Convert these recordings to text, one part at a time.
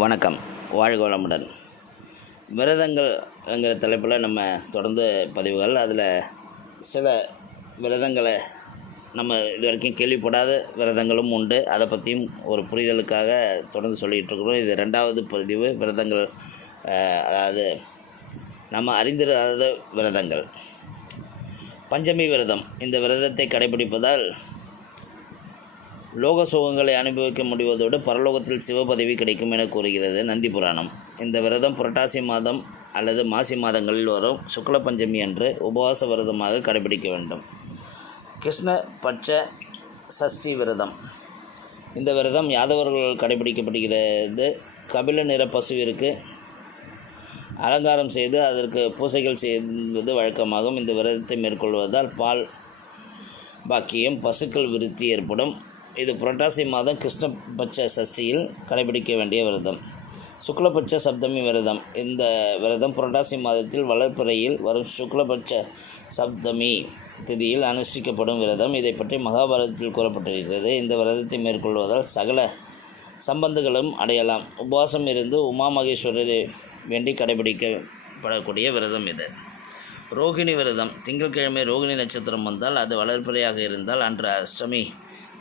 வணக்கம். வாழ்க வளமுடன். விரதங்கள்ங்கிற தலைப்பில் நம்ம தொடர்ந்து பதிவுகள். அதில் சில விரதங்களை நம்ம இது வரைக்கும் கேள்விப்படாத விரதங்களும் உண்டு. அதை பற்றியும் ஒரு புரிதலுக்காக தொடர்ந்து சொல்லிகிட்டு இருக்கிறோம் இது ரெண்டாவது பதிவு விரதங்கள் அதாவது நம்ம அறிந்திராத விரதங்கள். பஞ்சமி விரதம். இந்த விரதத்தை கடைபிடிப்பதால் லோக சுகங்களை அனுபவிக்க முடிவதோடு பரலோகத்தில் சிவபதவி கிடைக்கும் என கூறுகிறது நந்தி புராணம். இந்த விரதம் புரட்டாசி மாதம் அல்லது மாசி மாதங்களில் வரும். சுக்ல பஞ்சமி அன்று உபவாச விரதமாக கடைபிடிக்க வேண்டும். கிருஷ்ண பட்ச சஷ்டி விரதம். இந்த விரதம் யாதவர்கள் கடைபிடிக்கப்படுகிறது. கபில நிற பசுவிற்கு அலங்காரம் செய்து அதற்கு பூசைகள் செய்வது வழக்கமாகும். இந்த விரதத்தை மேற்கொள்வதால் பால் பாக்கியம் பசுக்கள் விருத்தி ஏற்படும். இது புரட்டாசி மாதம் கிருஷ்ணபட்ச சஷ்டியில் கடைபிடிக்க வேண்டிய விரதம். சுக்லபட்ச சப்தமி விரதம். இந்த விரதம் புரட்டாசி மாதத்தில் வளர்ப்பிறையில் வரும் சுக்லபட்ச சப்தமி திதியில் அனுஷ்டிக்கப்படும் விரதம். இதை பற்றி மகாபாரதத்தில் கூறப்பட்டிருக்கிறது. இந்த விரதத்தை மேற்கொள்வதால் சகல சம்பந்துகளும் அடையலாம். உபவாசம் இருந்து உமா மகேஸ்வரரை வேண்டி கடைபிடிக்கப்படக்கூடிய விரதம் இது. ரோகிணி விரதம். திங்கட்கிழமை ரோகிணி நட்சத்திரம் வந்தால் அது வளர்பிறையாக இருந்தால் அன்று அஷ்டமி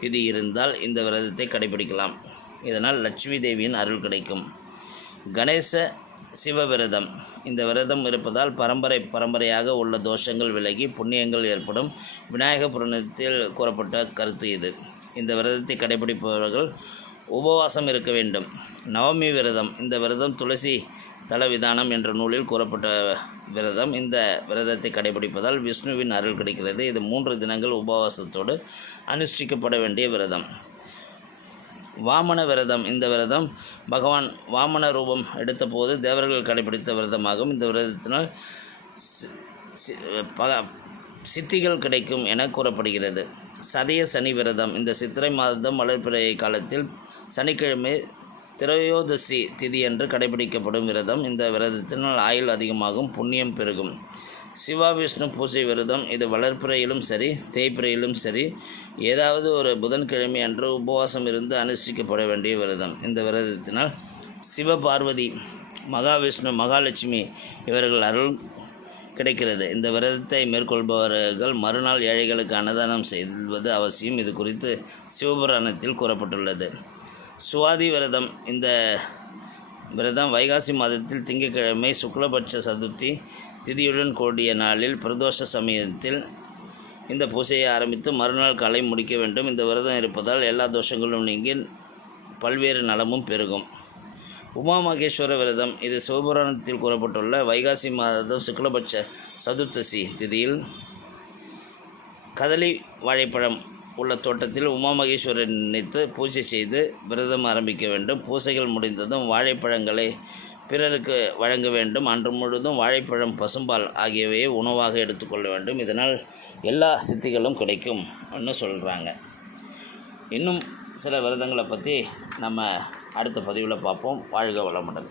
திதி இருந்தால் இந்த விரதத்தை கடைபிடிக்கலாம். இதனால் லட்சுமி தேவியின் அருள் கிடைக்கும். கணேச சிவ விரதம் இந்த விரதம் இருப்பதால் பரம்பரை பரம்பரையாக உள்ள தோஷங்கள் விலகி புண்ணியங்கள் ஏற்படும். விநாயக புராணத்தில் கூறப்பட்ட கருத்து இது. இந்த விரதத்தை கடைபிடிப்பவர்கள் உபவாசம் இருக்க வேண்டும். நவமி விரதம். இந்த விரதம் துளசி தலவிதானம் என்ற நூலில் கூறப்பட்ட விரதம் இந்த விரதத்தை கடைபிடிப்பதால் விஷ்ணுவின் அருள் கிடைக்கிறது. இது மூன்று தினங்கள் உபவாசத்தோடு அனுஷ்டிக்கப்பட வேண்டிய விரதம். வாமன விரதம். இந்த விரதம் பகவான் வாமன ரூபம் எடுத்தபோது தேவர்கள் கடைபிடித்த விரதமாகும். இந்த விரதத்தினால் சி- சித்திகள் கிடைக்கும் என கூறப்படுகிறது. சதய சனி விரதம். இந்த சித்திரை மாதம் வளர்ப்பிறை காலத்தில் சனிக்கிழமை திரையோதசி திதி என்று கடைபிடிக்கப்படும் விரதம். இந்த விரதத்தினால் ஆயுள் அதிகமாகும் புண்ணியம் பெருகும். சிவா விஷ்ணு பூஜை விரதம். இது வளர்ப்புறையிலும் சரி தேய்ப்புறையிலும் சரி ஏதாவது ஒரு புதன்கிழமை அன்று உபவாசம் இருந்து அனுஷ்டிக்கப்பட வேண்டிய விரதம். இந்த விரதத்தினால் சிவபார்வதி மகாவிஷ்ணு மகாலட்சுமி இவர்கள் அருள் கிடைக்கிறது. இந்த விரதத்தை மேற்கொள்பவர்கள் மறுநாள் ஏழைகளுக்கு அன்னதானம் செய்வது அவசியம். இது குறித்து சிவபுராணத்தில் கூறப்பட்டுள்ளது. சுவாதி விரதம் இந்த விரதம் வைகாசி மாதத்தில் திங்கட்கிழமை சுக்லபட்ச சதுர்த்தி திதியுடன் கூடிய நாளில் பிரதோஷ சமயத்தில் இந்த பூஜையை ஆரம்பித்து மறுநாள் காலை முடிக்க வேண்டும். இந்த விரதம் இருப்பதால் எல்லா தோஷங்களும் நீங்கி பல்வேறு நலமும் பெருகும். உமா மகேஸ்வர விரதம். இது சிவபுராணத்தில் கூறப்பட்டுள்ள வைகாசி மாதம் சுக்லபட்ச சதுர்த்தசி திதியில் கதலி வாழைப்பழம் உள்ள தோட்டத்தில் உமாமகேஸ்வரர் நினைத்து பூஜை செய்து விரதம் ஆரம்பிக்க வேண்டும். பூசைகள் முடிந்ததும் வாழைப்பழங்களை பிறருக்கு வழங்க வேண்டும். அன்று முழுதும் வாழைப்பழம் பசும்பால் ஆகியவையை உணவாக எடுத்துக்கொள்ள வேண்டும். இதனால் எல்லா சித்திகளும் கிடைக்கும் ஒன்று சொல்கிறாங்க இன்னும் சில விரதங்களை பற்றி நம்ம அடுத்த பதிவில் பார்ப்போம். வாழ்க வளமுடன்.